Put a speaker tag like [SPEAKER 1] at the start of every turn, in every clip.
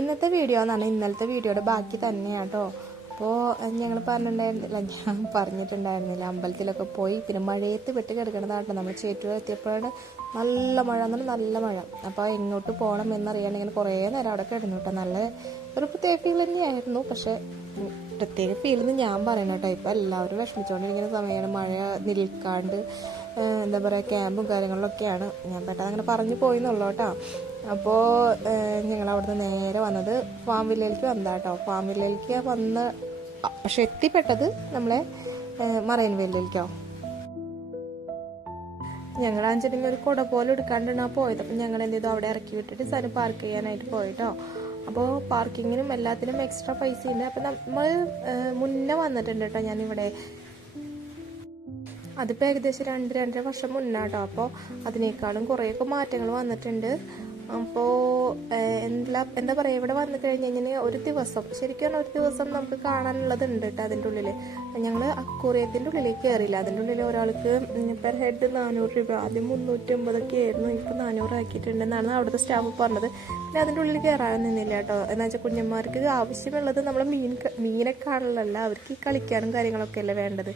[SPEAKER 1] ഇന്നത്തെ വീഡിയോ എന്നാണ് ഇന്നലത്തെ വീഡിയോയുടെ ബാക്കി തന്നെയാട്ടോ അപ്പോൾ ഞങ്ങൾ പറഞ്ഞിട്ടുണ്ടായിരുന്നില്ല ഞാൻ പറഞ്ഞിട്ടുണ്ടായിരുന്നില്ല. അമ്പലത്തിലൊക്കെ പോയി പിന്നെ മഴയത്ത് വെട്ടി കിടക്കണതാട്ടോ നമ്മൾ ചേറ്റൂർ എത്തിയപ്പോഴാണ് നല്ല മഴ എന്നാൽ നല്ല മഴ. അപ്പോൾ എങ്ങോട്ട് പോകണം എന്നറിയാൻ ഇങ്ങനെ കുറേ നേരം അവിടെ കിടന്നു കേട്ടോ നല്ല ഒരു പ്രത്യേക ഫീൽ തന്നെയായിരുന്നു. പക്ഷേ പ്രത്യേക ഫീൽ എന്ന് ഞാൻ പറയണം കേട്ടോ ഇപ്പം എല്ലാവരും വിഷമിച്ചുകൊണ്ടിരിക്കുന്ന സമയമാണ് മഴ നിൽക്കാണ്ട് എന്താ പറയുക ക്യാമ്പും കാര്യങ്ങളിലൊക്കെയാണ്. ഞാൻ പെട്ടെന്ന് അങ്ങനെ പറഞ്ഞു പോയിന്നുള്ളൂ കേട്ടോ അപ്പോൾ ഞങ്ങൾ അവിടുന്ന് നേരെ വന്നത് ഫാം വില്ലയിലേക്ക് വന്നതാട്ടോ. ഫാം വില്ലയിലേക്ക് വന്ന് പക്ഷെ എത്തിപ്പെട്ടത് നമ്മളെ മറൈൻ വില്ലയിലേക്കോ ഞങ്ങൾ അഞ്ചിനെ ഒരു കുട പോലെ എടുക്കാണ്ടാണ് പോയത്. അപ്പം ഞങ്ങൾ എന്ത് ചെയ്തു? അവിടെ ഇറക്കി വിട്ടിട്ട് സാധനം പാർക്ക് ചെയ്യാനായിട്ട് പോയിട്ടോ. അപ്പോൾ പാർക്കിങ്ങിനും എല്ലാത്തിനും എക്സ്ട്രാ പൈസ ഉണ്ട്. അപ്പം നമ്മൾ മുന്നേ വന്നിട്ടുണ്ട് കേട്ടോ ഞാനിവിടെ. അതിപ്പോൾ ഏകദേശം രണ്ട് രണ്ടര വർഷം മുന്നാട്ടോ. അപ്പോൾ അതിനേക്കാളും കുറേയൊക്കെ മാറ്റങ്ങൾ വന്നിട്ടുണ്ട്. അപ്പോൾ എന്താ എന്താ പറയുക ഇവിടെ വന്നു കഴിഞ്ഞ് കഴിഞ്ഞാൽ ഒരു ദിവസം ശരിക്കും ഒരു ദിവസം നമുക്ക് കാണാനുള്ളത് ഉണ്ട് കേട്ടോ അതിന്റെ ഉള്ളിൽ ഞങ്ങൾ അക്കൂറിയത്തിന്റെ ഉള്ളിലേക്ക് കയറിയില്ല അതിന്റെ ഉള്ളിൽ ഒരാൾക്ക് പെർ ഹെഡ് നാനൂറ് രൂപ ആദ്യം മുന്നൂറ്റമ്പതൊക്കെ ആയിരുന്നു ഇപ്പോൾ നാനൂറ് ആക്കിയിട്ടുണ്ടെന്നാണ് അവിടുത്തെ സ്റ്റാഫ് പറഞ്ഞത്. പിന്നെ അതിന്റെ ഉള്ളിൽ കയറാൻ നിന്നില്ല കേട്ടോ എന്ന് വെച്ചാൽ കുഞ്ഞന്മാർക്ക് ആവശ്യമുള്ളത് നമ്മൾ മീൻ മീനെ കാണലല്ല അവർക്ക് ഈ കളിക്കാനും കാര്യങ്ങളൊക്കെ അല്ലേ വേണ്ടത്.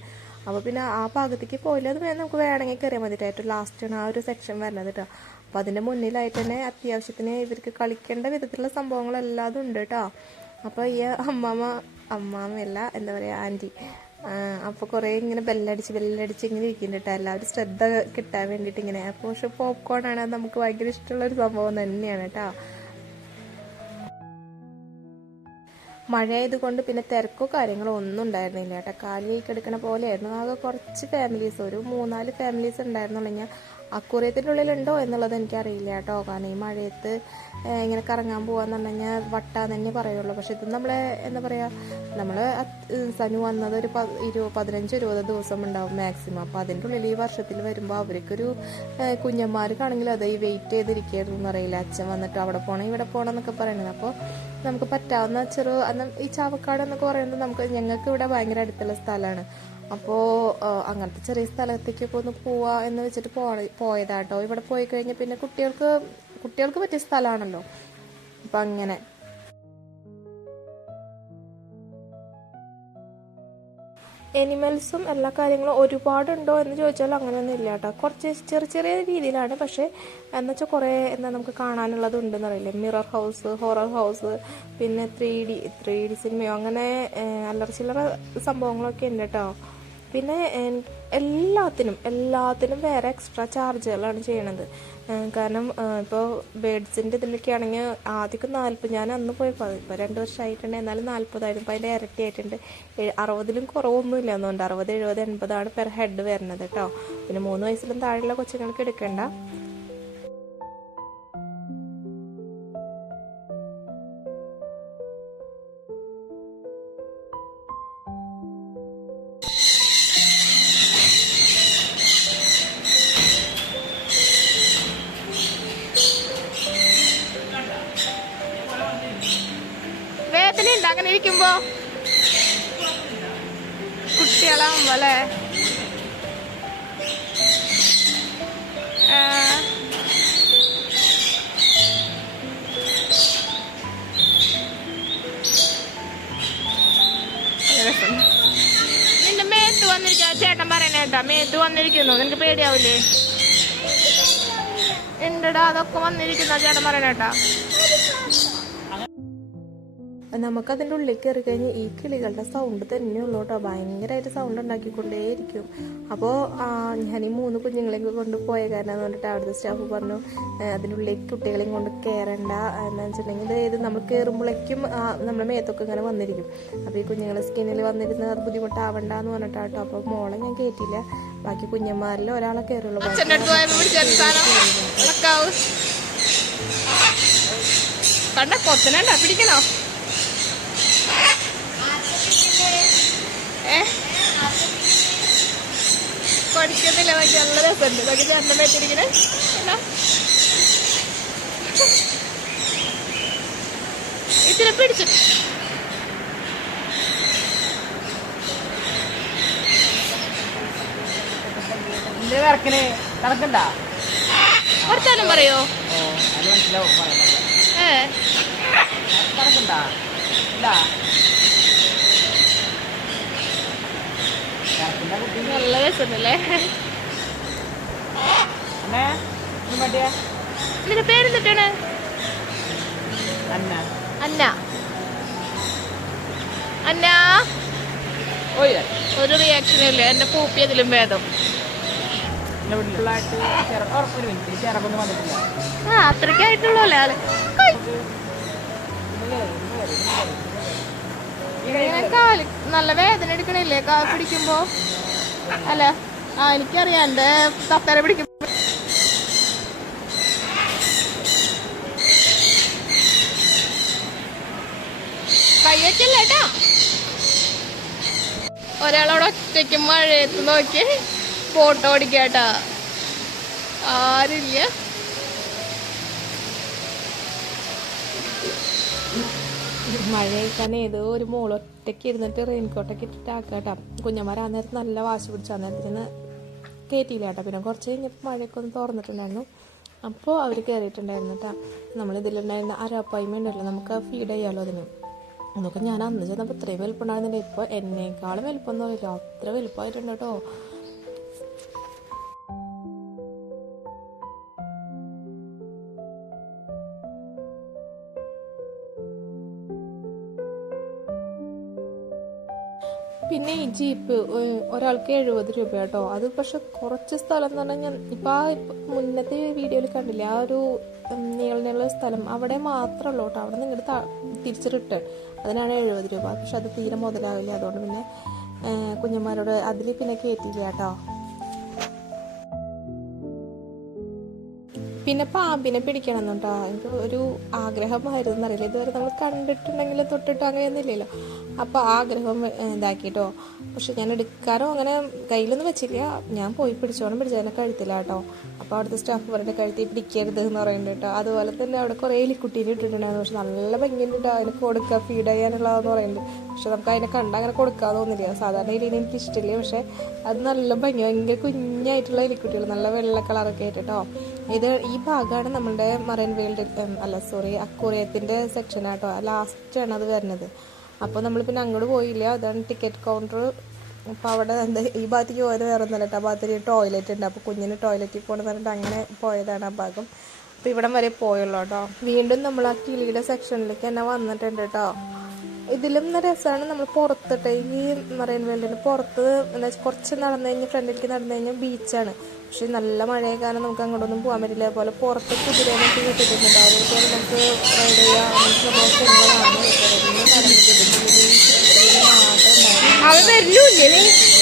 [SPEAKER 1] അപ്പോൾ പിന്നെ ആ ഭാഗത്തേക്ക് പോയില്ല അത് നമുക്ക് വേണമെങ്കിൽ കയറിയാൽ മതി ഏറ്റവും ലാസ്റ്റാണ് ആ ഒരു സെക്ഷൻ വരുന്നത് കേട്ടോ അപ്പോൾ അതിന്റെ മുന്നിലായിട്ട് തന്നെ അത്യാവശ്യത്തിന് ഇവർക്ക് കളിക്കേണ്ട വിധത്തിലുള്ള സംഭവങ്ങളെല്ലാം ഉണ്ട് കേട്ടോ അപ്പോൾ ഈ അമ്മാമ അമ്മാമ്മയല്ല എന്താ പറയുക ആന്റി അപ്പോൾ കുറേ ഇങ്ങനെ ബെല്ലടിച്ച് ബെല്ലടിച്ച് ഇങ്ങനെ ഇരിക്കുന്നുണ്ട് കേട്ടോ എല്ലാവരും ശ്രദ്ധ കിട്ടാൻ വേണ്ടിയിട്ട് ഇങ്ങനെ. അപ്പോൾ പക്ഷെ പോപ്കോൺ ആണ് നമുക്ക് ഭയങ്കര ഇഷ്ടമുള്ള ഒരു സംഭവം തന്നെയാണ് കേട്ടോ മഴ ആയതുകൊണ്ട് പിന്നെ തിരക്കോ കാര്യങ്ങളോ ഒന്നും ഉണ്ടായിരുന്നില്ല കേട്ടോ. കാലിലേക്ക് കിടക്കണ പോലെയായിരുന്നു. ആകെ കുറച്ച് ഫാമിലീസ് ഒരു മൂന്നാൽ ഫാമിലീസ് ഉണ്ടായിരുന്നുള്ളൂ. ഞാൻ അക്കുറിയത്തിന്റെ ഉള്ളിലുണ്ടോ എന്നുള്ളത് എനിക്കറിയില്ല കേട്ടോ. കാരണം ഈ മഴയത്ത് ഇങ്ങനെ കറങ്ങാൻ പോകാന്ന് പറഞ്ഞു കഴിഞ്ഞാൽ വട്ടാന്ന് തന്നെ പറയുള്ളൂ. പക്ഷെ ഇത് നമ്മളെ എന്താ പറയുക നമ്മൾ സനു വന്നത് ഒരു ഇരുപത് ഇരു പതിനഞ്ച് ഇരുപത് ദിവസം ഉണ്ടാവും മാക്സിമം അപ്പോൾ അതിന്റെ ഉള്ളിൽ ഈ വർഷത്തിൽ വരുമ്പോൾ അവർക്കൊരു കുഞ്ഞന്മാർക്കാണെങ്കിലും അത് ഈ വെയിറ്റ് ചെയ്തിരിക്കുകയായിരുന്നു എന്നറിയില്ല. അച്ഛൻ വന്നിട്ട് അവിടെ പോകണം ഇവിടെ പോകണം എന്നൊക്കെ പറയുന്നത്. അപ്പോൾ നമുക്ക് പറ്റാവുന്ന ചെറു ഈ ചാവക്കാട് എന്നൊക്കെ പറയുന്നത് നമുക്ക് ഞങ്ങൾക്ക് ഇവിടെ ഭയങ്കര അടുത്തുള്ള സ്ഥലമാണ്. അപ്പോൾ അങ്ങനത്തെ ചെറിയ സ്ഥലത്തേക്കൊക്കെ ഒന്ന് പോവാ എന്ന് വെച്ചിട്ട് പോ പോയതാട്ടോ. ഇവിടെ പോയി കഴിഞ്ഞാൽ പിന്നെ കുട്ടികൾക്ക് കുട്ടികൾക്ക് പറ്റിയ സ്ഥലമാണല്ലോ അപ്പം അങ്ങനെ. എനിമൽസും എല്ലാ കാര്യങ്ങളും ഒരുപാടുണ്ടോ എന്ന് ചോദിച്ചാൽ അങ്ങനെയൊന്നും ഇല്ല കേട്ടോ. കുറച്ച് ചെറിയ ചെറിയ രീതിയിലാണ്. പക്ഷേ എന്ന് വെച്ചാൽ കുറേ എന്താ നമുക്ക് കാണാനുള്ളത് ഉണ്ടെന്ന് അറിയില്ലേ? മിറർ ഹൗസ് ഹൊറർ ഹൗസ് പിന്നെ ത്രീ ഡി ത്രീ ഡി സിനിമയോ അങ്ങനെ അല്ലറ ചില്ലറ സംഭവങ്ങളൊക്കെ ഉണ്ട് കേട്ടോ. പിന്നെ എല്ലാത്തിനും എല്ലാത്തിനും വേറെ എക്സ്ട്രാ ചാർജുകളാണ് ചെയ്യണത്. കാരണം ഇപ്പോൾ ബേഡ്സിന്റെ ഇതിലൊക്കെ ആണെങ്കിൽ ആദ്യമൊക്കെ നാൽപ്പത് ഞാൻ അന്ന് പോയപ്പോൾ ഇപ്പോൾ രണ്ട് വർഷമായിട്ടുണ്ട് എന്നാലും നാൽപ്പതായിരുന്നു ഇപ്പോൾ അതിന്റെ ഇരട്ടി ആയിട്ടുണ്ട്. അറുപതിലും കുറവൊന്നുമില്ല എന്നുകൊണ്ട് അറുപത് എഴുപത് എൺപതാണ് പെർ ഹെഡ് വരുന്നത് കേട്ടോ പിന്നെ മൂന്ന് വയസ്സിലും താഴെയുള്ള കൊച്ചുങ്ങൾക്ക് എടുക്കണ്ട. കേട്ടാ. മേത്ത് വന്നിരിക്കുന്നു. നിനക്ക് പേടിയാവില്ലേ? എന്റെടാ അതൊക്കെ വന്നിരിക്കുന്ന. ചേട്ടൻ പറയണ കേട്ടാ. നമുക്കതിന്റെ ഉള്ളിൽ കയറി കഴിഞ്ഞാൽ ഈ കിളികളുടെ സൗണ്ട് തന്നെ ഉള്ളു കേട്ടോ. ഭയങ്കരമായിട്ട് സൗണ്ട് ഉണ്ടാക്കിക്കൊണ്ടേയിരിക്കും. അപ്പോൾ ഞാൻ ഈ മൂന്ന് കുഞ്ഞുങ്ങളെയൊക്കെ കൊണ്ട് പോയ കാരണം എന്ന് പറഞ്ഞിട്ട് അവിടുത്തെ സ്റ്റാഫ് പറഞ്ഞു "ഏഹ്, അതിന്റെ ഉള്ളിലേക്ക് കുട്ടികളെയും കൊണ്ട് കയറണ്ട എന്ന് വെച്ചിട്ടുണ്ടെങ്കിൽ ഇത് നമ്മൾ കയറുമ്പോഴേക്കും നമ്മുടെ മേത്തൊക്കെ ഇങ്ങനെ വന്നിരിക്കും. അപ്പോൾ ഈ കുഞ്ഞുങ്ങളെ സ്കിന്നിൽ വന്നിരുന്ന് അത് ബുദ്ധിമുട്ടാവണ്ട എന്ന് പറഞ്ഞിട്ടാട്ടോ അപ്പോൾ മോളെ ഞാൻ കയറ്റിയില്ല ബാക്കി കുഞ്ഞന്മാരിൽ ഒരാളെ കയറുള്ളൂ കണ്ട കൊത്തനണ്ട പിടിക്കണോ? പഠിക്കുന്നില്ല മറ്റേ നല്ല രസമുണ്ട്. ഇതൊക്കെ ചന്തമേറ്റിരിക്കണേ ഇത്തിരി പിടിച്ചു.
[SPEAKER 2] എന്റെ വിറക്കിന് കണക്കുണ്ടാ
[SPEAKER 1] വർത്താനം പറയോ? ഏ?
[SPEAKER 2] കണക്കുണ്ടാ ഇത് മടിയാ
[SPEAKER 1] നിന്റെ പേരെന്തിട്ടാണ്
[SPEAKER 2] അന്ന
[SPEAKER 1] അന്ന ഒരു റിയാക്ഷനും ഇല്ല എന്റെ പൂപ്പി അതിലും ഭേദം ആ അത്രയ്ക്കായിട്ടുള്ളൂ അല്ലേ ആൾ. കാൽ നല്ല വേദന എടുക്കണില്ലേ കാ പിടിക്കുമ്പോ അല്ല ആ എനിക്കറിയാം. എന്റെ തത്തര പിടിക്കും കയ്യൊക്കെയല്ലേ കേട്ടാ ഒരാളോട് ഒറ്റയ്ക്ക് മഴയത്ത് നോക്കി ഫോട്ടോ ഓടിക്കാട്ടാ ആരില്ല. മഴയൊക്കെ ഏതോ ഒരു മോൾ ഒറ്റയ്ക്ക് ഇരുന്നിട്ട് റെയിൻകോട്ടൊക്കെ ഇട്ടിട്ട് ആക്കാട്ടാ കുഞ്ഞന്മാർ ആ നേരത്ത് നല്ല വാശി പിടിച്ചു ആ നേരത്തിന് കയറ്റിയില്ല കേട്ടോ പിന്നെ കുറച്ച് കഴിഞ്ഞപ്പോൾ മഴയൊക്കെ ഒന്ന് തുറന്നിട്ടുണ്ടായിരുന്നു അപ്പോൾ അവർ കയറിയിട്ടുണ്ടായിരുന്നു കേട്ടോ നമ്മൾ ഇതിലുണ്ടായിരുന്ന അരപ്പായ്മ ഉണ്ടല്ലോ നമുക്ക് ഫീഡ് ചെയ്യാമല്ലോ അതിന്. അതൊക്കെ ഞാൻ അന്ന് ചെന്നപ്പോൾ ഇത്രയും വലുപ്പം ഉണ്ടായിരുന്നില്ല ഇപ്പോൾ എന്നേക്കാളും വലുപ്പം ഒന്നും ഇല്ല അത്ര വലുപ്പമായിട്ടുണ്ട് കേട്ടോ പിന്നെ ഈ ജീപ്പ് ഒരാൾക്ക് എഴുപത് രൂപ കേട്ടോ അത് പക്ഷെ കുറച്ച് സ്ഥലം എന്ന് പറഞ്ഞാൽ ഇപ്പം ആ മുന്നത്തെ വീഡിയോയിൽ കണ്ടില്ലേ? ആ ഒരു നീള നീള സ്ഥലം അവിടെ മാത്രമല്ലോ കേട്ടോ അവിടെ നിന്ന് ഇങ്ങോട്ട് തിരിച്ച് റിട്ടേൺ. അതിനാണ് എഴുപത് രൂപ. പക്ഷെ അത് തീരെ മുതലാവില്ല. അതുകൊണ്ട് പിന്നെ കുഞ്ഞന്മാരോട് അതിൽ പിന്നെ കയറ്റിയില്ല കേട്ടോ പിന്നെ പാമ്പിനെ പിടിക്കണം എന്നുണ്ടോ എനിക്ക് ഒരു ആഗ്രഹമായിരുന്നു എന്നറിയില്ല ഇതുവരെ നമ്മൾ കണ്ടിട്ടുണ്ടെങ്കിൽ തൊട്ടിട്ടോ അങ്ങനെയൊന്നുമില്ലല്ലോ. അപ്പോൾ ആഗ്രഹം ഇതാക്കിട്ടോ. പക്ഷെ ഞാൻ എടുക്കാനോ അങ്ങനെ കയ്യിലൊന്നും വെച്ചില്ല. ഞാൻ പോയി പിടിച്ചോണം പിടിച്ചതിനെ കഴുത്തില്ല കേട്ടോ അപ്പോൾ അവിടുത്തെ സ്റ്റാഫ് പറഞ്ഞ കഴുത്തി പിടിക്കരുത് എന്ന് പറയുന്നുണ്ട് കേട്ടോ. അതുപോലെ തന്നെ അവിടെ കുറേ എലിക്കുട്ടീനെ ഇട്ടിട്ടുണ്ടായിരുന്നു. പക്ഷെ നല്ല ഭംഗിയുണ്ട് കേട്ടോ. അതിന് കൊടുക്കുക ഫീഡ് ചെയ്യാനുള്ളതെന്ന് പറയുന്നുണ്ട്. പക്ഷെ നമുക്ക് അതിനെ കണ്ട അങ്ങനെ കൊടുക്കാൻ തോന്നില്ല. സാധാരണ എലിനെ എനിക്ക് ഇഷ്ടമില്ല. പക്ഷേ അത് നല്ല ഭംഗി ഭയങ്കര കുഞ്ഞായിട്ടുള്ള എലിക്കുട്ടികൾ. നല്ല വെള്ള കളറൊക്കെ ആയിട്ട് ഇത് ഈ ഭാഗമാണ് നമ്മുടെ മറൈൻ വേൾഡ് അല്ല സോറി അക്കൂറിയത്തിന്റെ സെക്ഷനാട്ടോ ലാസ്റ്റാണ് അത് വരുന്നത്. അപ്പോൾ നമ്മൾ പിന്നെ അങ്ങോട്ട് പോയില്ല. അതാണ് ടിക്കറ്റ് കൗണ്ടർ അപ്പോൾ അവിടെ എന്താ ഈ ഭാഗത്തേക്ക് പോയത് വേറെ ഒന്നല്ല ആ ഭാഗത്തൊരു ടോയ്ലറ്റ് ഉണ്ട്. അപ്പോൾ കുഞ്ഞിന് ടോയ്ലറ്റിൽ പോകണമെന്ന് പറഞ്ഞിട്ട് അങ്ങനെ പോയതാണ് ആ ഭാഗം. അപ്പോൾ ഇവിടം വരെ പോയുള്ളൂ കേട്ടോ. വീണ്ടും നമ്മൾ ആ കിളിയുടെ സെക്ഷനിലേക്ക് തന്നെ വന്നിട്ടുണ്ട് കേട്ടോ. ഇതിലും രസമാണ് നമ്മൾ പുറത്തിട്ട്. ഈ മറൈൻ വേൾഡിന് പുറത്ത് എന്താ വെച്ചാൽ കുറച്ച് നടന്നു കഴിഞ്ഞാൽ ഫ്രണ്ടിലേക്ക് നടന്നു കഴിഞ്ഞാൽ ബീച്ചാണ് പക്ഷേ നല്ല മഴയെ കാരണം നമുക്ക് അങ്ങോട്ടൊന്നും പോകാൻ പറ്റില്ല. അതുപോലെ പുറത്ത് കുതിരയിലേക്ക് കിട്ടിയിട്ടുണ്ടാവും അതുപോലെ നമുക്ക് റൈഡ് ചെയ്യാം അങ്ങനത്തെ
[SPEAKER 2] Blue Dilly.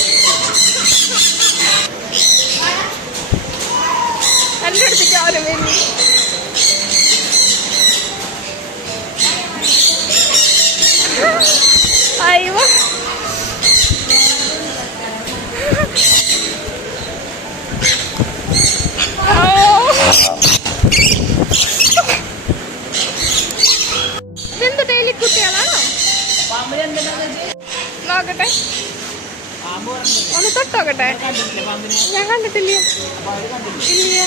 [SPEAKER 1] ഒന്ന് തൊട്ടോക്കട്ടെ. ഞാൻ കണ്ടിട്ടില്ല. ഇല്ല.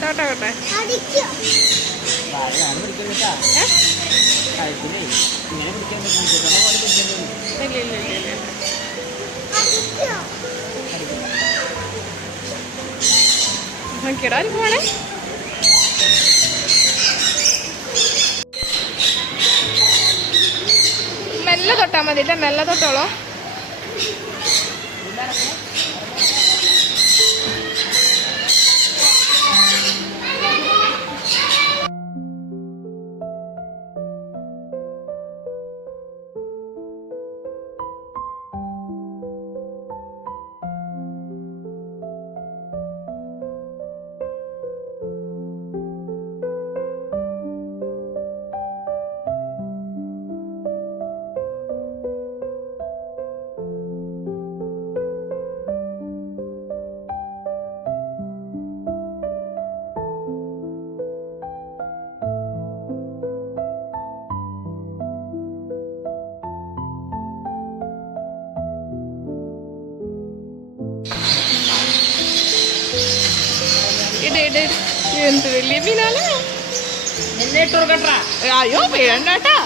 [SPEAKER 1] തൊട്ടോക്കട്ടെ. ഇല്ല ഇല്ല ഇല്ല ഇല്ല നോക്കിയടാ പോണേ മെല്ലെ തൊട്ടാൽ മതി കേട്ടോ മെല്ലെ തൊട്ടോളോ. എന്ത് വലിയ മീനാണ് അയ്യോ വീഴണ്ടാട്ടാ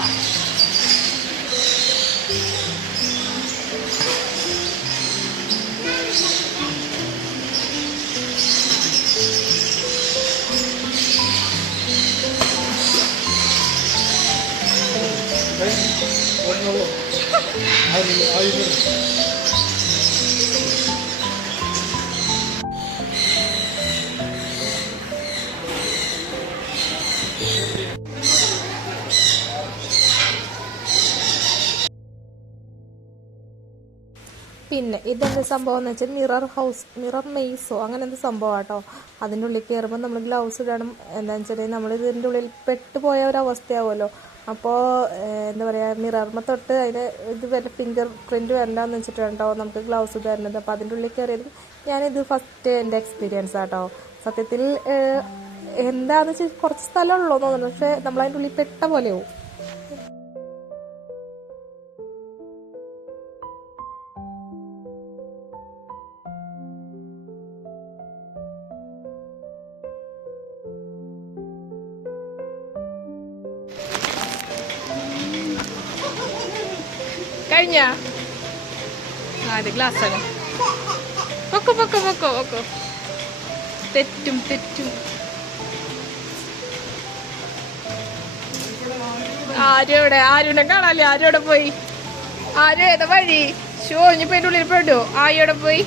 [SPEAKER 1] Thank you. പിന്നെ ഇതെന്ത് സംഭവം എന്ന് വെച്ചാൽ മിറർ ഹൗസ് മിറർ മെയ്സോ അങ്ങനെ എന്ത് സംഭവം കേട്ടോ അതിന്റെ ഉള്ളിൽ കയറുമ്പോൾ നമ്മൾ ഗ്ലൗസ് ഇടണം എന്താണെന്ന് വെച്ചാൽ നമ്മൾ ഇതിന്റെ ഉള്ളിൽ പെട്ടുപോയ ഒരു അവസ്ഥയാവുമല്ലോ. അപ്പോൾ എന്താ പറയുക മിറർമ തൊട്ട് അതിന് ഇത് വരെ ഫിംഗർ പ്രിന്റ് വരണ്ടെന്ന് വെച്ചിട്ടുണ്ടോ? നമുക്ക് ഗ്ലൗസ് തരുന്നത് അപ്പോൾ അതിന്റെ ഉള്ളിൽ കയറിയത് ഞാനിത് ഫസ്റ്റ് എന്റെ എക്സ്പീരിയൻസ് ആട്ടോ. സത്യത്തിൽ എന്താണെന്ന് വെച്ചാൽ കുറച്ച് സ്ഥലമുള്ളൂ തോന്നുന്നു. പക്ഷേ നമ്മൾ അതിന്റെ ഉള്ളിൽ പെട്ട പോലെയാവും.
[SPEAKER 2] കഴിഞ്ഞ? Ah, de glasa. പൊക്കോ പൊക്കോ പൊക്കോ പൊക്കോ. തെറ്റും ആരും എവിടെ ആരുടെ കാണാല്ലേ? ആരും പോയി? ആരും? ഏതാ വഴി? ഷോ ഇനിയിപ്പോ ഉള്ളിൽ പെടോ. എവിടെ പോയി.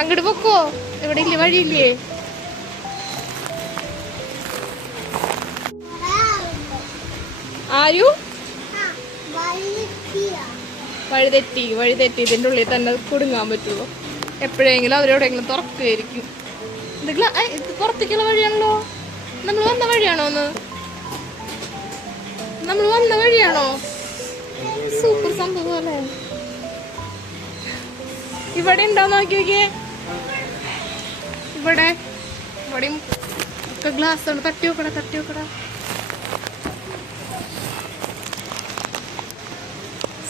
[SPEAKER 2] അങ്ങോട്ട് പൊക്കോ. എവിടെ ഇല്ലേ വഴിയില്ലേ? ആരു? വഴി തെറ്റി ഇതിന്റെ ഉള്ളിൽ തന്നെ കുടുങ്ങാൻ പറ്റുള്ളൂ. എപ്പോഴെങ്കിലും അവരെവിടെയെങ്കിലും തുറക്കുമായിരിക്കും ഗ്ലാ- ഇത് പുറത്തേക്കുള്ള വഴിയാണല്ലോ. നമ്മൾ വന്ന വഴിയാണോ ഒന്ന് നമ്മൾ വന്ന വഴിയാണോ? സൂപ്പർ സംഭവം അല്ലേ? ഇവിടെ ഉണ്ടോ നോക്കി നോക്കിയേ? ഇവിടെ ഇവിടെയും ഒക്കെ ഗ്ലാസ് ഉണ്ട് തട്ടി നോക്കടാ തട്ടി നോക്കടാ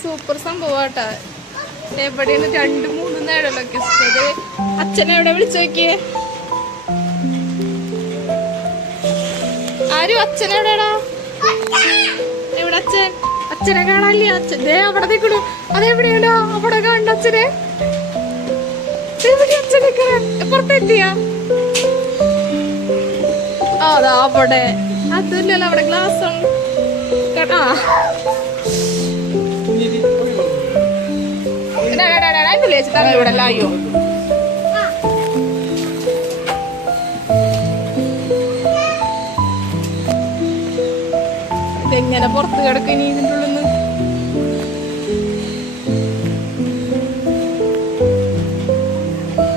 [SPEAKER 2] സൂപ്പർ സംഭവമാട്ടാ എവിടെയാണ് രണ്ട് മൂന്ന് നേരമൊക്കെ ഇത് അച്ഛനെ എവിടെ വിളിച്ചു നോക്കിയേ? ആരും? അച്ഛനെവിടെടാ എവിടെ അച്ഛൻ? അച്ഛനെ കാണാനില്ല? അച്ഛൻ ദേ അവിടെ നിൽക്കണു അതെവിടെയാണോ അവിടെ കണ്ട അച്ഛനെ. അതാ അവിടെ. അതല്ലല്ലോ അവിടെ ഗ്ലാസ് ഉണ്ട് കേട്ടാ അതിനുള്ളിൽ വെച്ച് തമ്മിൽ ഇവിടെ അയ്യോ. ഇതെങ്ങനെ പുറത്ത് കിടക്കും ഇനി ഇതിന്റെ ഉള്ളിൽ നിന്ന്?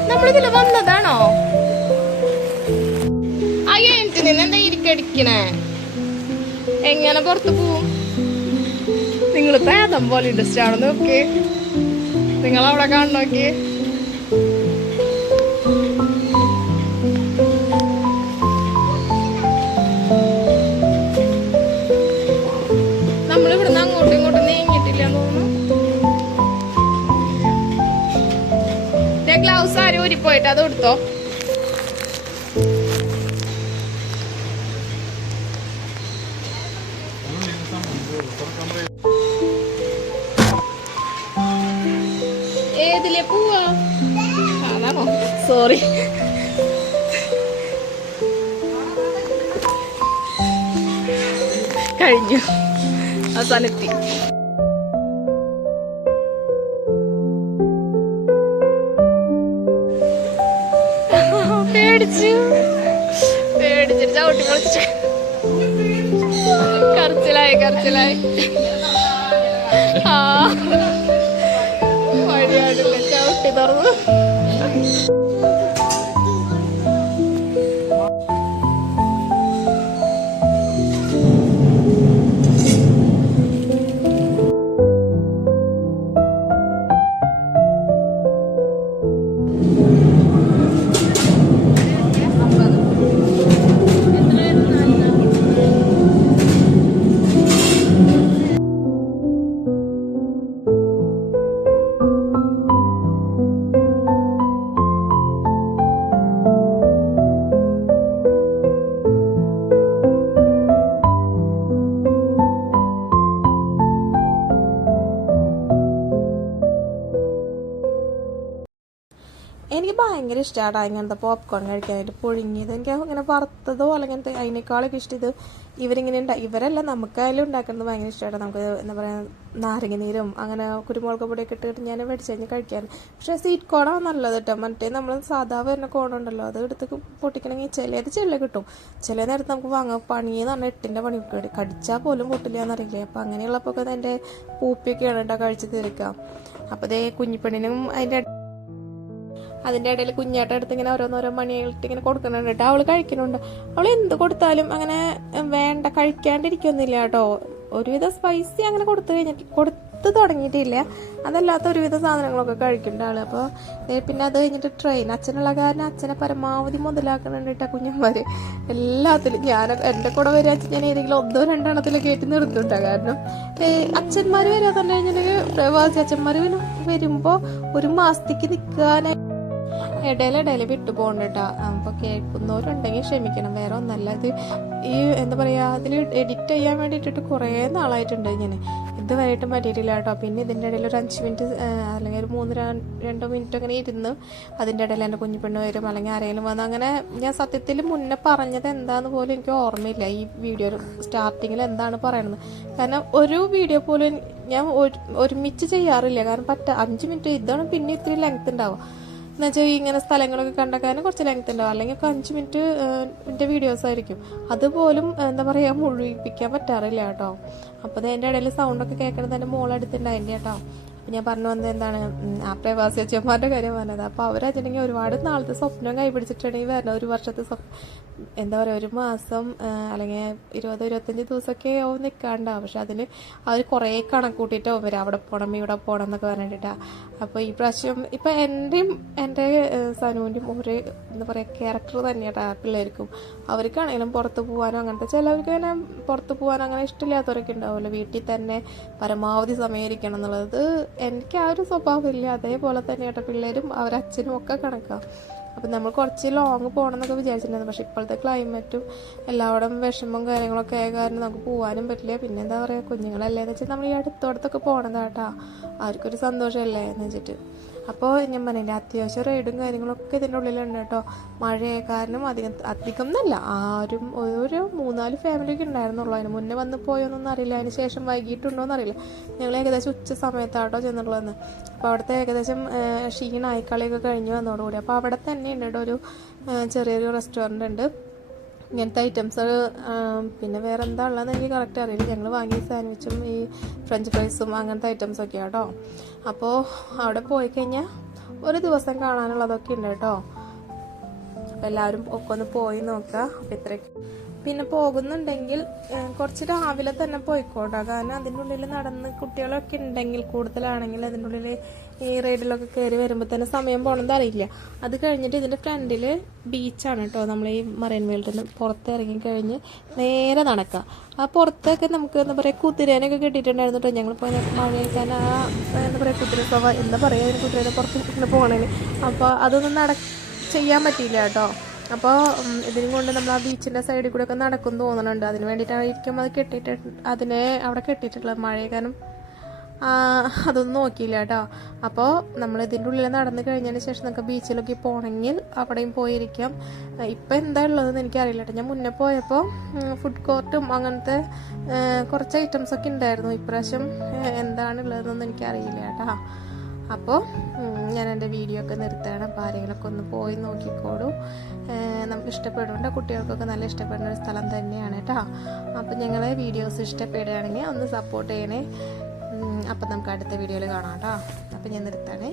[SPEAKER 2] നമ്മളിതിൽ വന്നതാണോ? അയ്യോ എനിക്ക് നിന്ന് എന്താ ഇരിക്കടിക്കണേ എങ്ങനെ പുറത്ത് പോവും? നിങ്ങൾ പേദം പോലെ ഇൻട്രസ്റ്റ് ആണോ നോക്കിയേ. നിങ്ങൾ അവിടെ കാണുന്ന നോക്കിയേ നമ്മളിവിടുന്ന് അങ്ങോട്ടും ഇങ്ങോട്ടും നീങ്ങിയിട്ടില്ല തോന്നുന്നു. ഗ്ലൗസ് ആരും ഊരിപ്പോയിട്ട് അത് കൊടുത്തോ സോറി. കഴിഞ്ഞു. അവസാനെത്തി. പേടിച്ചു. പേടിച്ചിട്ട് ചവിട്ടി പൊളിച്ചു കരച്ചിലായി കരച്ചിലായി. ആ. വഴിയാടില്ല ചവിട്ടി തുറന്നു.
[SPEAKER 1] ഇഷ്ടമാണ് ഇങ്ങനത്തെ പോപ്കോൺ കഴിക്കാനായിട്ട് പുഴുങ്ങിയത്. എനിക്ക് ഇങ്ങനെ വറുത്തതോ അല്ലെങ്കിൽ അതിനേക്കാളൊക്കെ ഇഷ്ടം ഇത് ഇവരിങ്ങനെ ഉണ്ടാ ഇവരല്ല നമുക്കായാലും ഉണ്ടാക്കുന്നത് ഭയങ്കര ഇഷ്ടമാണ് നമുക്ക് എന്താ പറയുക നാരങ്ങ നീരും അങ്ങനെ കുരുമുളക് പൊടിയൊക്കെ ഇട്ടിട്ട് ഞാൻ മേടിച്ച് കഴിഞ്ഞ് കഴിക്കാൻ പക്ഷേ സ്വീറ്റ് കോണാണ് നല്ലത് കേട്ടോ മറ്റേ നമ്മൾ സാധാ വരുന്ന കോണുണ്ടല്ലോ അത് എടുത്ത് പൊട്ടിക്കണമെങ്കിൽ ചിലത് ചെല്ല കിട്ടും. ചില നേരത്ത് നമുക്ക് വാങ്ങാം. പണിയെന്ന് പറഞ്ഞാൽ എട്ടിന്റെ പണി കടി കടിച്ചാൽ പോലും പൊട്ടില്ല എന്നറിയില്ലേ അപ്പം അങ്ങനെയുള്ളപ്പോൾ എന്റെ പൂപ്പിയൊക്കെയാണ് കേട്ടോ കഴിച്ച് തീർക്കുക. അപ്പോൾ അതേ കുഞ്ഞിപ്പണിനും അതിന്റെ അതിന്റെ ഇടയിൽ കുഞ്ഞേട്ട എടുത്ത് ഇങ്ങനെ ഓരോന്നോരോ മണികളിട്ട് ഇങ്ങനെ കൊടുക്കുന്നുണ്ട് കേട്ടോ. അവൾ കഴിക്കുന്നുണ്ട്. അവൾ എന്ത് കൊടുത്താലും അങ്ങനെ വേണ്ട കഴിക്കാണ്ടിരിക്കൊന്നുമില്ല കേട്ടോ. ഒരുവിധം സ്പൈസി അങ്ങനെ കൊടുത്തു കഴിഞ്ഞിട്ട് കൊടുത്തു തുടങ്ങിയിട്ടില്ല. അതല്ലാത്ത ഒരുവിധ സാധനങ്ങളൊക്കെ കഴിക്കുന്നുണ്ട് ആൾ. അപ്പോൾ പിന്നെ അത് കഴിഞ്ഞിട്ട് ട്രെയിൻ അച്ഛനുള്ള കാരണം അച്ഛനെ പരമാവധി മുതലാക്കുന്നുണ്ട് കേട്ടോ കുഞ്ഞന്മാര് എല്ലാത്തിലും ഞാൻ എന്റെ കൂടെ വരെ അച്ഛൻ ഞാൻ ഏതെങ്കിലും ഒന്നോ രണ്ടെണ്ണത്തിൽ കയറ്റി നിർത്തുന്നുണ്ടാ കാരണം അച്ഛന്മാർ വരാതെ കഴിഞ്ഞിട്ട് പ്രവാസി അച്ഛന്മാർ വരുമ്പോൾ ഒരു മാസത്തേക്ക് നിൽക്കാനായി ഇടയിലിടയിൽ വിട്ടു പോകണ്ട അപ്പൊ കേൾക്കുന്നവരുണ്ടെങ്കിൽ ക്ഷമിക്കണം. വേറെ ഒന്നല്ല. ഇത് ഈ എന്താ പറയാ അതിൽ എഡിറ്റ് ചെയ്യാൻ വേണ്ടിയിട്ടിട്ട് കുറേ നാളായിട്ടുണ്ട് ഇങ്ങനെ. ഇതുവരെയായിട്ടും പറ്റിയിട്ടില്ല കേട്ടോ. പിന്നെ ഇതിന്റെ ഇടയിൽ ഒരു അഞ്ച് മിനിറ്റ് അല്ലെങ്കിൽ ഒരു മൂന്ന് രണ്ടോ മിനിറ്റ് അങ്ങനെ ഇരുന്ന് അതിന്റെ ഇടയിൽ എന്റെ കുഞ്ഞിപ്പെണ്ണ് വരും അല്ലെങ്കിൽ ആരെങ്കിലും വന്ന് അങ്ങനെ ഞാൻ സത്യത്തിൽ മുന്നേ പറഞ്ഞത് എന്താന്ന് പോലും എനിക്ക് ഓർമ്മയില്ല. ഈ വീഡിയോ സ്റ്റാർട്ടിങ്ങിൽ എന്താണ് പറയുന്നത് കാരണം ഒരു വീഡിയോ പോലും ഞാൻ ഒരു- ഒരുമിച്ച് ചെയ്യാറില്ല. കാരണം പറ്റ അഞ്ച് മിനിറ്റ് ഇതാണ് പിന്നെ ഇത്തിരി ലെങ്ത് ഉണ്ടാവുക. എന്നുവെച്ചാൽ ഇങ്ങനെ സ്ഥലങ്ങളൊക്കെ കണ്ടക്കാനും കുറച്ച് ലെങ്ത് ഉണ്ടാവും അല്ലെങ്കിൽ ഒക്കെ അഞ്ച് മിനിറ്റ് മിനിറ്റ് വീഡിയോസ് ആയിരിക്കും. അതുപോലും എന്താ പറയുക മുഴുവിപ്പിക്കാൻ പറ്റാറില്ല കേട്ടോ. അപ്പോൾ അത് എന്റെ ഇടയിൽ സൗണ്ടൊക്കെ കേൾക്കണത് എന്റെ മോളടുത്തുണ്ടായിരുന്നു കേട്ടോ. അപ്പം ഞാൻ പറഞ്ഞു വന്നത് എന്താണ് ആ പ്രവാസി അച്ഛന്മാരുടെ കാര്യം പറഞ്ഞത്. അപ്പോൾ അവരച്ചിട്ടുണ്ടെങ്കിൽ ഒരുപാട് നാളത്തെ സ്വപ്നം കൈപിടിച്ചിട്ടുണ്ടെങ്കിൽ വരണം ഒരു വർഷത്തെ സ്വപ്നം എന്താ പറയുക ഒരു മാസം അല്ലെങ്കിൽ ഇരുപത് ഇരുപത്തഞ്ച് ദിവസമൊക്കെ ആവും നിൽക്കാണ്ടാവും പക്ഷെ അതിന് അവർ കുറേ കണക്ക് അവർ അവിടെ പോകണം ഇവിടെ പോകണം എന്നൊക്കെ പറഞ്ഞിട്ടാണ് അപ്പോൾ ഈ പ്രാവശ്യം ഇപ്പം എന്റെയും എന്റെ സനുവിന്റെയും ഒരു എന്താ പറയുക ക്യാരക്ടർ തന്നെയാണ് പിള്ളേർക്കും. അവർക്കാണെങ്കിലും പുറത്ത് പോകാനോ അങ്ങനത്തെ ചിലവർക്ക് തന്നെ പുറത്ത് പോകാൻ അങ്ങനെ ഇഷ്ടമില്ലാത്തവരൊക്കെ ഉണ്ടാവുമല്ലോ. വീട്ടിൽ തന്നെ പരമാവധി സമയം ഇരിക്കണം എന്നുള്ളത് എനിക്ക് ആ ഒരു സ്വഭാവമില്ല. അതേപോലെ തന്നെ കേട്ടോ പിള്ളേരും അവരച്ഛനും ഒക്കെ കണക്കാം. അപ്പം നമ്മൾ കുറച്ച് ലോങ് പോകണം എന്നൊക്കെ വിചാരിച്ചിട്ടുണ്ടായിരുന്നു. പക്ഷെ ഇപ്പോഴത്തെ ക്ലൈമറ്റും എല്ലാവരും വിഷമവും കാര്യങ്ങളൊക്കെ ആയ കാരണം നമുക്ക് പോകാനും പറ്റില്ല. പിന്നെ എന്താ പറയുക കുഞ്ഞുങ്ങളല്ലേ എന്ന് വെച്ചാൽ നമ്മൾ ഈ അടുത്തോടത്തൊക്കെ പോകണതാട്ടാ ആർക്കൊരു സന്തോഷമല്ലേ എന്ന് വെച്ചിട്ട്. അപ്പോൾ ഞാൻ പറഞ്ഞില്ല അത്യാവശ്യം റൈഡും കാര്യങ്ങളൊക്കെ ഇതിന്റെ ഉള്ളിലുണ്ട് കേട്ടോ. മഴയെ കാരണം അധികം അധികം എന്നല്ല ആരും ഒരു മൂന്നാൽ ഫാമിലിയൊക്കെ ഉണ്ടായിരുന്നുള്ളൂ. അതിന് മുന്നേ വന്ന് പോയോന്നൊന്നും അറിയില്ല. അതിന് ശേഷം വൈകിട്ടുണ്ടോ അറിയില്ല ഞങ്ങൾ ഏകദേശം ഉച്ച സമയത്താട്ടോ ചെന്നുള്ളതെന്ന് അപ്പോൾ അവിടുത്തെ ഏകദേശം ക്ഷീണായി കളിയൊക്കെ കഴിഞ്ഞ് വന്നതോടുകൂടി. അപ്പോൾ അവിടെ തന്നെ ഉണ്ട് കേട്ടോ ഒരു ചെറിയൊരു റെസ്റ്റോറന്റ് ഉണ്ട്. ഇങ്ങനത്തെ ഐറ്റംസ് പിന്നെ വേറെ എന്താ ഉള്ളതെന്ന് എനിക്ക് കറക്റ്റ് അറിയില്ല. ഞങ്ങൾ വാങ്ങിയ സാൻഡ്വിച്ചും ഈ ഫ്രഞ്ച് ഫ്രൈസും അങ്ങനത്തെ ഐറ്റംസൊക്കെയാണ് കേട്ടോ അപ്പോൾ അവിടെ പോയി കഴിഞ്ഞാൽ ഒരു ദിവസം കാണാനുള്ളതൊക്കെ ഉണ്ട് കേട്ടോ. അപ്പോൾ എല്ലാവരും ഒക്കെ ഒന്ന് പോയി നോക്കുക. അപ്പോൾ ഇത്രയ്ക്ക്. പിന്നെ പോകുന്നുണ്ടെങ്കിൽ കുറച്ച് രാവിലെ തന്നെ പോയിക്കോട്ടെ. കാരണം അതിന്റെ ഉള്ളിൽ നടന്ന് കുട്ടികളൊക്കെ ഉണ്ടെങ്കിൽ കൂടുതലാണെങ്കിൽ അതിന്റെ ഉള്ളിൽ ഈ റൈഡിലൊക്കെ കയറി വരുമ്പോൾ തന്നെ സമയം പോകണമെന്ന് അറിയില്ല. അത് കഴിഞ്ഞിട്ട് ഇതിന്റെ ഫ്രണ്ടിൽ ബീച്ചാണ് കേട്ടോ. നമ്മൾ ഈ മറൈൻ വേൾഡിൽ നിന്ന് പുറത്തിറങ്ങി കഴിഞ്ഞ് നേരെ നടക്കുക. ആ പുറത്തൊക്കെ നമുക്ക് എന്താ പറയുക കുതിരേനൊക്കെ കിട്ടിയിട്ടുണ്ടായിരുന്നു കേട്ടോ. ഞങ്ങൾ പോയ മഴയൊക്കെ ആ എന്താ പറയുക കുതിര എന്താ പറയുക കുതിരേനെ പുറത്ത് പോകണേന്. അപ്പോൾ അതൊന്നും നട ചെയ്യാൻ പറ്റിയില്ല കേട്ടോ. അപ്പോൾ ഇതിനും കൊണ്ട് നമ്മൾ ആ ബീച്ചിന്റെ സൈഡിൽ കൂടെ ഒക്കെ നടക്കും തോന്നുന്നുണ്ട് അതിന് വേണ്ടിയിട്ടായിരിക്കും അത് കെട്ടിയിട്ട് അതിനെ അവിടെ കെട്ടിയിട്ടുള്ളത് മഴ കാരണം. അതൊന്നും നോക്കിയില്ല കേട്ടോ. അപ്പോൾ നമ്മൾ ഇതിന്റെ ഉള്ളിൽ നടന്നു കഴിഞ്ഞതിന് ശേഷം നമുക്ക് ബീച്ചിലൊക്കെ പോകണമെങ്കിൽ അവിടെയും പോയിരിക്കാം. ഇപ്പം എന്താ ഉള്ളതെന്ന് എനിക്കറിയില്ല കേട്ടോ. ഞാൻ മുന്നേ പോയപ്പോൾ ഫുഡ് കോർട്ടും അങ്ങനത്തെ കുറച്ച് ഐറ്റംസ് ഒക്കെ ഉണ്ടായിരുന്നു. ഇപ്രാവശ്യം ആ, എന്താണ് ഉള്ളതെന്നൊന്നും എനിക്കറിയില്ല കേട്ടോ. അപ്പോൾ ഞാൻ എന്റെ വീഡിയോ ഒക്കെ നിർത്തുകയാണ്. അപ്പോൾ ആരെങ്കിലുമൊക്കെ ഒന്ന് പോയി നോക്കിക്കോളൂ. നമുക്ക് ഇഷ്ടപ്പെടുന്നുണ്ട്. കുട്ടികൾക്കൊക്കെ നല്ല ഇഷ്ടപ്പെടുന്ന ഒരു സ്ഥലം തന്നെയാണ് കേട്ടോ. അപ്പോൾ ഞങ്ങളെ വീഡിയോസ് ഇഷ്ടപ്പെടുകയാണെങ്കിൽ ഒന്ന് സപ്പോർട്ട് ചെയ്യണേ. അപ്പോൾ നമുക്ക് അടുത്ത വീഡിയോയിൽ കാണാം കേട്ടോ. അപ്പോൾ ഞാൻ നിർത്താണേ